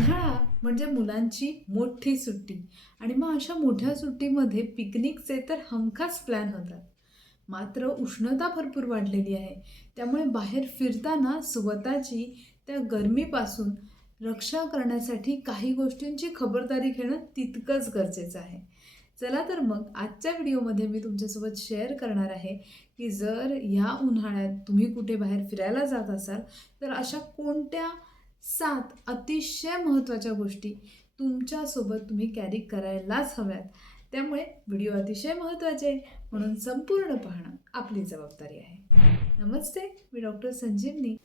उन्हाळा म्हणजे मुलांची मोठी सुट्टी. आणि मग अशा मोठ्या सुट्टीमध्ये पिकनिकचे तर हमखास प्लॅन होतात. मात्र उष्णता भरपूर वाढलेली आहे. त्यामुळे बाहेर फिरताना स्वतःची त्या गरमीपासून रक्षा करण्यासाठी काही गोष्टींची खबरदारी घेणं तितकंच गरजेचं आहे. चला तर मग आजच्या व्हिडिओमध्ये मी तुमच्यासोबत शेअर करणार आहे की जर ह्या उन्हाळ्यात तुम्ही कुठे बाहेर फिरायला जात असाल तर अशा कोणत्या सात अतिशय महत्त्वाच्या गोष्टी तुमच्यासोबत तुम्ही कॅरी करायलाच हव्यात. त्यामुळे व्हिडिओ अतिशय महत्त्वाचे आहे म्हणून संपूर्ण पाहणं आपली जबाबदारी आहे. नमस्ते मी डॉक्टर संजीवनी.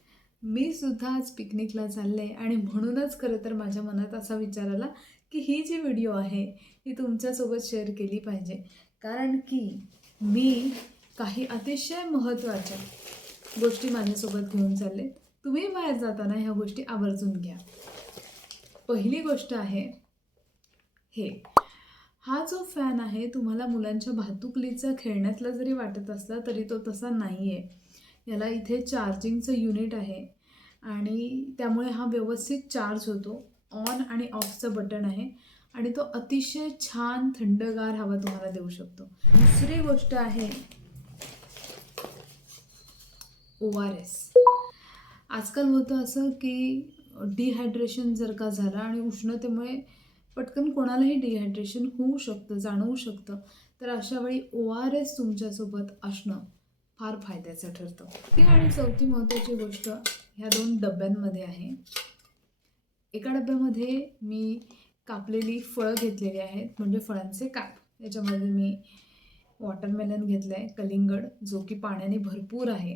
मी सुद्धा आज पिकनिकला चालले आणि म्हणूनच खरं तर माझ्या मनात असा विचार आला की ही जी व्हिडिओ आहे ही तुमच्यासोबत शेअर केली पाहिजे. कारण की मी काही अतिशय महत्त्वाच्या गोष्टी माझ्यासोबत घेऊन चालले तुम्ही बाहेर जाताना ह्या गोष्टी आवर्जून घ्या. पहिली गोष्ट आहे हे. हा जो फॅन आहे तुम्हाला मुलांच्या भातुकलीचा खेळण्यातला जरी वाटत असला तरी तो तसा नाही आहे याला इथे चार्जिंगचं युनिट आहे आणि त्यामुळे हा व्यवस्थित चार्ज होतो. ऑन आणि ऑफचं बटन आहे आणि तो अतिशय छान थंडगार हवा तुम्हाला देऊ शकतो. दुसरी गोष्ट आहे ओ आर एस आजकाल होतं असं की डिहायड्रेशन जर का झालं आणि उष्णतेमुळे पटकन कोणालाही डिहायड्रेशन होऊ शकतं जाणवू शकतं तर अशा वेळी ओ आर एस तुमच्यासोबत असणं फार फायद्याचं ठरतं. ती आणि चौथी महत्त्वाची गोष्ट ह्या दोन डब्यांमध्ये आहे. एका डब्यामध्ये मी कापलेली फळं घेतलेली आहेत म्हणजे फळांचे काप. याच्यामध्ये मी वॉटरमेलन घेतलं आहे कलिंगड जो की पाण्याने भरपूर आहे.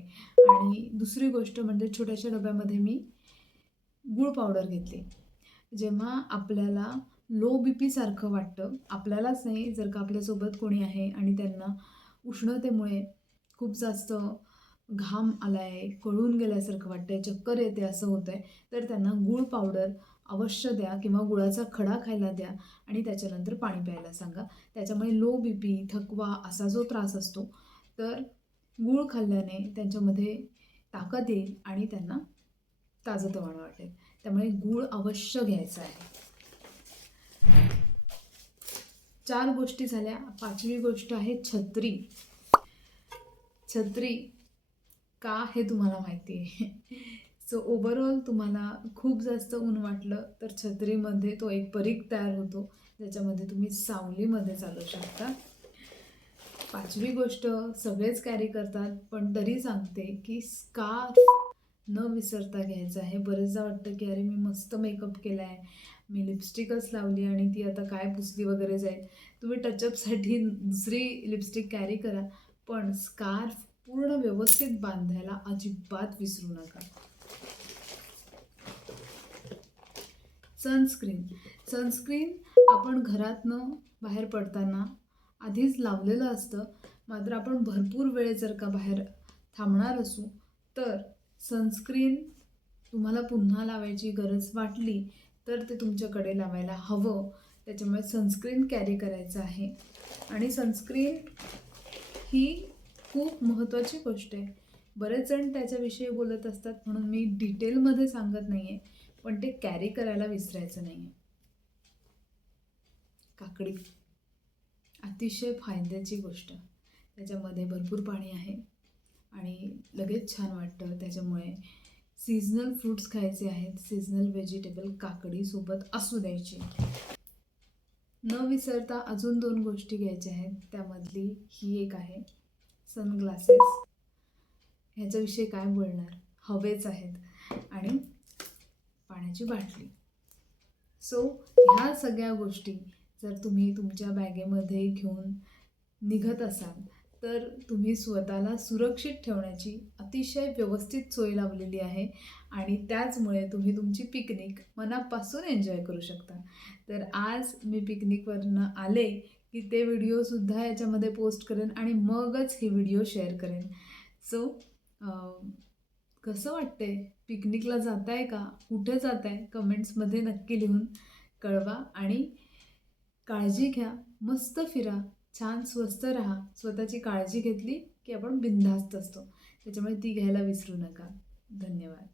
आणि दुसरी गोष्ट म्हणजे छोट्याशा डब्यामध्ये मी गूळ पावडर घेतली. जेव्हा आपल्याला लो बी पीसारखं वाटतं आपल्यालाच नाही जर का आपल्यासोबत कोणी आहे आणि त्यांना उष्णतेमुळे खूप जास्त घाम आला आहे कळून गेल्यासारखं वाटतं आहे चक्कर येते असं होतं आहे तर त्यांना गूळ पावडर अवश्य द्या किंवा गुळाचा खडा खायला द्या आणि त्याच्यानंतर पाणी प्यायला सांगा. त्याच्यामुळे लो बी पी थकवा असा जो त्रास असतो तर गूळ खाल्ल्याने त्यांच्यामध्ये ताकद येईल आणि त्यांना ताजंतवाणं वाटेल. त्यामुळे गूळ अवश्य घ्यायचा आहे. चार गोष्टी झाल्या. पाचवी गोष्ट आहे छत्री. छत्री का हे तुम्हाला माहिती आहे? सो ओवरऑल तुम्हाला खूप जास्त ऊन वाटलं तर छत्रीमध्ये तो एक परीख तयार होतो ज्याच्यामध्ये तुम्ही सावलीमध्ये चालू शकता. पाचवी गोष्ट सगळेच कॅरी करतात पण तरी सांगते की स्कार्फ न विसरता घ्यायचं आहे. बरेचदा वाटतं की अरे मी मस्त मेकअप केला आहे मी लिपस्टिकच लावली आणि ती आता काय पुसली वगैरे जाईल. तुम्ही टचअपसाठी दुसरी लिपस्टिक कॅरी करा पण स्कार्फ पूर्ण व्यवस्थित बांधायला अजिबात विसरू नका. सनस्क्रीन सनस्क्रीन आपण घरातनं बाहेर पडताना आधीच लावलेलं असतं. मात्र आपण भरपूर वेळ जर का बाहेर थांबणार असू तर सनस्क्रीन तुम्हाला पुन्हा लावायची गरज वाटली तर ते तुमच्याकडे लावायला हवं. त्याच्यामुळे सनस्क्रीन कॅरी करायचं आहे. आणि सनस्क्रीन ही खूप महत्त्वाची गोष्ट आहे. बरेच जण त्याच्याविषयी बोलत असतात म्हणून मी डिटेलमध्ये सांगत नाही आहे पण ते कॅरी करायला विसरायचं नाही आहे काकडी. अतिशय फायद्याची गोष्ट. त्याच्यामध्ये भरपूर पाणी आहे. आणि लगेच छान वाटतं. त्याच्यामुळे सीझनल फ्रूट्स खायचे आहेत. सीझनल व्हेजिटेबल काकडीसोबत असू द्यायची. न विसरता अजून दोन गोष्टी घ्यायच्या आहेत. त्यामधली ही एक आहे. सनग्लासेस. ह्याच्याविषयी काय बोलणार? हवेच आहेत. आणि पाण्याची बाटली. सो ह्या सगळ्या गोष्टी जर तुम्ही तुमच्या बॅगेमध्ये घेऊन निघत असाल तर तुम्ही स्वतःला सुरक्षित ठेवण्याची अतिशय व्यवस्थित सोय लावलेली आहे आणि त्याचमुळे तुम्ही तुमची पिकनिक मनापासून एन्जॉय करू शकता. तर आज मी पिकनिकवरनं आले की ते व्हिडिओसुद्धा याच्यामध्ये पोस्ट करेन आणि मगच हे व्हिडिओ शेअर करेन. सो कसं वाटतंय? पिकनिकला जात आहे का? कुठे जात आहे कमेंट्समध्ये नक्की लिहून कळवा आणि काळजी घ्या. मस्त फिरा. छान स्वस्त राहा. स्वतःची काळजी घेतली की आपण बिनधास्त असतो. त्याच्यामुळे ती घ्यायला विसरू नका. धन्यवाद.